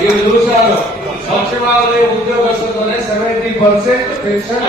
ఈ దేశాలు సచివాలయ ఉద్యోగస్తులతోనే సెవెంటీ పర్సెంట్ పెన్షన్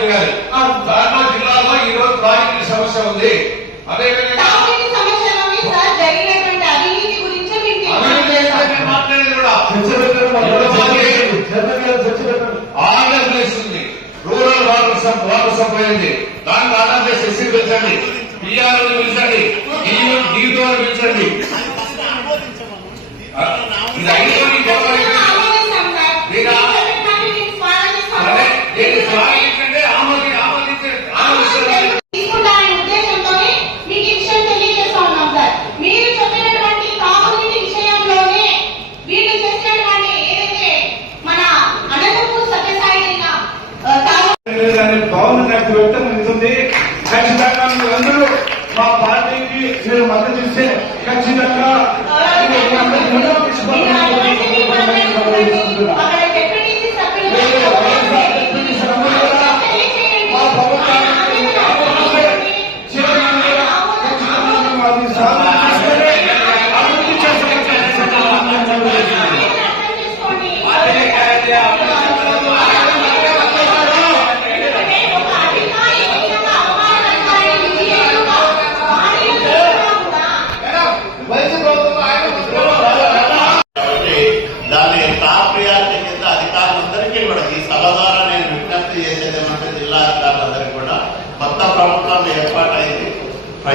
చేయాలి దాంట్లో జిల్లాలో ఈ రోజు ప్రాజెక్టు సమస్య ఉంది అదేవిధంగా రూరల్ వాటర్ సబ్ వాటర్ ఐదు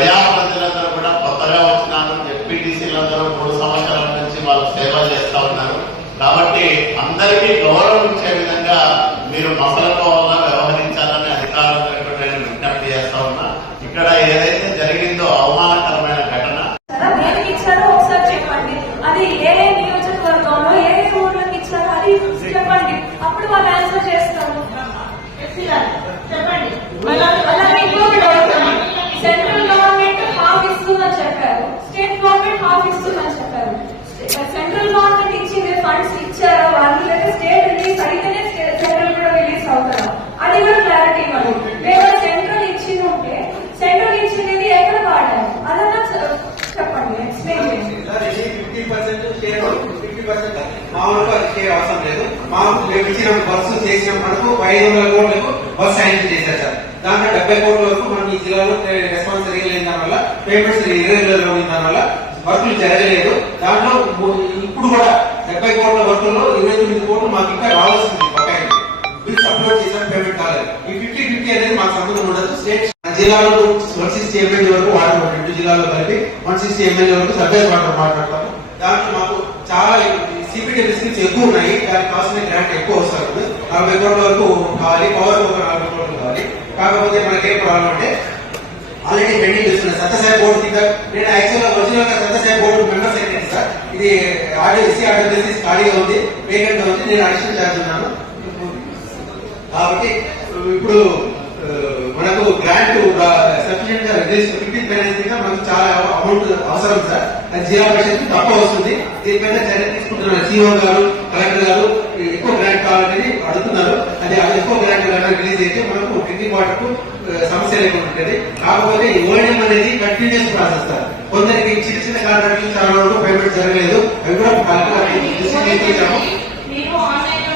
ప్రజలందరూ కూడా కొత్తగా వచ్చినారు. ఎంపీటీసీలందరూ మూడు సంవత్సరాల నుంచి వాళ్ళు సేవలు చేస్తా ఉన్నారు. కాబట్టి అందరికీ గౌరవం ఇచ్చే విధంగా మీరు మసలకు సెంట్రల్ గవర్నమెంట్ ఇచ్చింది ఫండ్స్ ఇచ్చారా వాళ్ళు స్టేట్ రిలీజ్ అయితేనే సెంట్రల్ కూడా రిలీజ్ అవుతారా అది కూడా క్లారిటీ ఇవ్వాలి. లేదా సెంట్రల్ ఇచ్చింది ఉంటే సెంట్రల్ ఇచ్చింది ఎక్కడ వాడారు అదన్నా చెప్పండి explain fifty percent fifty percent మామూలుగా షేర్ అవసరం లేదు. మామూలు ఇచ్చిన బస్సు చేసిన మనకు ఐదు వందల కోట్లకు బస్సు శాంక్షన్ చేశారు సార్ దాంట్లో డెబ్బై కోట్ల వరకు మనం ఈ జిల్లాలో రెస్పాన్స్ లేని దాని వల్ల పేమెంట్స్ ఇర్రెగ్యులర్ ఉన్న దాని వల్ల వర్కులు జరగలేదు. ఇప్పుడు కూడా డెబ్బై కోట్ల వర్కుల్లో ఇరవై తొమ్మిది కోట్లు మాకు ఇంకా రావాల్సింది బకాయి బిల్స్ అప్లోడ్ చేసాం పేమెంట్ కాలేదు. ఈ ఫిఫ్టీ ఫిఫ్టీ అనేది మాకు సంబంధం ఉండదు. స్టేట్ జిల్లాలో వన్ సిక్స్టీ ఎమ్మెల్యే వరకు వాటర్ రెండు జిల్లాలో కలిపి వన్ సిక్స్టీ ఎమ్మెల్యే వరకు సర్వే వాటర్ మాట్లాడతాము. దాంట్లో మాకు చాలా సిపిటీ రిస్క్స్ ఎక్కువ ఉన్నాయి. దానికి కావాల్సిన గ్రాంట్ ఎక్కువ వస్తుంది. నలభై కోట్ల వరకు కావాలి. పవర్ ఒక నలభై కోట్లు కావాలి. కాకపోతే మనకి ఏం ప్రాబ్లం అంటే ఆల్రెడీ పెండింగ్ చేస్తున్నా సత్యసాయి బోర్డు కింద నేను యాక్చువల్గా original Satyasai board members secretary ఇది ఆడియో ఎస్సీ ఆడియో చేసి ఖాళీగా ఉంది. వేకెంట్ ఉంది. నేను అడిషనల్ ఛార్జ్ ఉన్నాను. కాబట్టి ఇప్పుడు మనకు గ్రాంట్ సఫిషియెంట్గా ఫిఫ్టీన్ ఫైనాన్సింగ్గా మనకు చాలా అమౌంట్ అవసరం సార్. అది జిల్లా పరిషత్ తక్కువ వస్తుంది. దీనిపైన చర్య తీసుకుంటున్నారు సీఓ గారు కలెక్టర్ గారు ఎక్కువ గ్రాంట్ కావాలని అడుగుతున్నారు. అది అది ఎక్కువ గ్రాంట్ రిలీజ్ అయితే మనకు డ్రింకింగ్ వాటర్కు ఆ, సమస్య లేకుండా ఉంటుంది. కాకపోతే ఓఎన్ఎం అనేది కంటిన్యూస్ ప్రాసెస్ సార్. కొందరికి చిన్న చిన్న కాంట్రాక్టులు చాలా వరకు పేమెంట్ జరగలేదు. అవి కూడా కలెక్టర్ గారికి దృష్టికి తీసుకొచ్చాము. మీరు ఆన్లైన్లో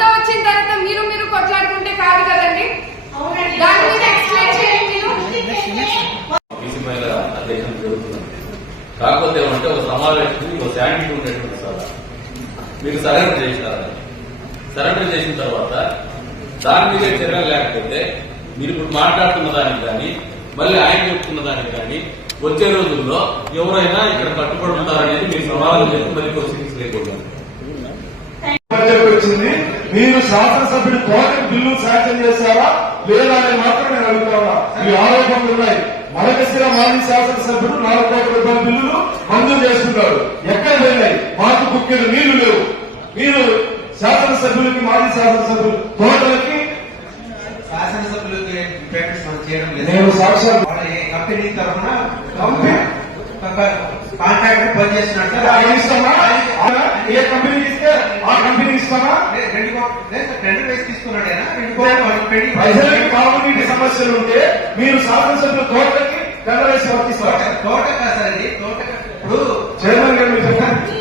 మేమంతా వచ్చిన తర్వాత మీరు మీరు కొట్లాడుకుంటే కాదు కదండి? దాని మీద ఎక్స్ప్లెయిన్ చేయండి మీరు. కాకపోతే ఏమంటే ఒక సమావేశం ఒక శాంతిటీ ఉండేటువంటి సార్ మీరు సరెండర్ చేసినారు. సరెండర్ చేసిన తర్వాత దాని మీద చర్యలు లేకపోతే మీరు ఇప్పుడు మాట్లాడుతున్న దానికి కానీ మళ్ళీ ఆయన చెప్తున్న దానికి కానీ వచ్చే రోజుల్లో ఎవరైనా ఇక్కడ కట్టుబడి ఉంటారనేది మీరు సవాలు చెప్పి మళ్ళీ క్వశ్చన్స్ లేకుండా మీరు శాసనసభ్యుడు కోటకు బిల్లు శాంక్షన్ చేశారా? లేదా అని మాత్రం నేను అడుగుతాను మీ ఆరోపణలు ఉన్నాయి. మరకశిర మాజీ శాసనసభ్యుడు నాలుగు కోట్ల రూపాయల బిల్లులు మంజూరు చేసుకున్నారు ఎక్కడ వెళ్ళాయి? మాకు కుక్కెడు నీళ్ళు లేవు. మీరు శాసనసభ్యులకి మాజీ శాసనసభ్యులు తోటలకి శాసనసభ్యులకి పేమెంట్స్ మనం చేయడం లేదు. నేను సాక్షాత్ వాళ్ళ ఈ కంపెనీ తరఫున? కాంట్రాక్ట్ అవునా? ఏ కంపెనీకి ఇస్తే ఆ కంపెనీకి ఇస్తామా తాగునీటి సమస్యలు ఉంటే మీరు శాసనసభ్యుల తోటలకి టెండర్ వేసి వర్తిస్తారు తోట తోట కాదు సార్ ఇది తోట ఇప్పుడు చైర్మన్ గారు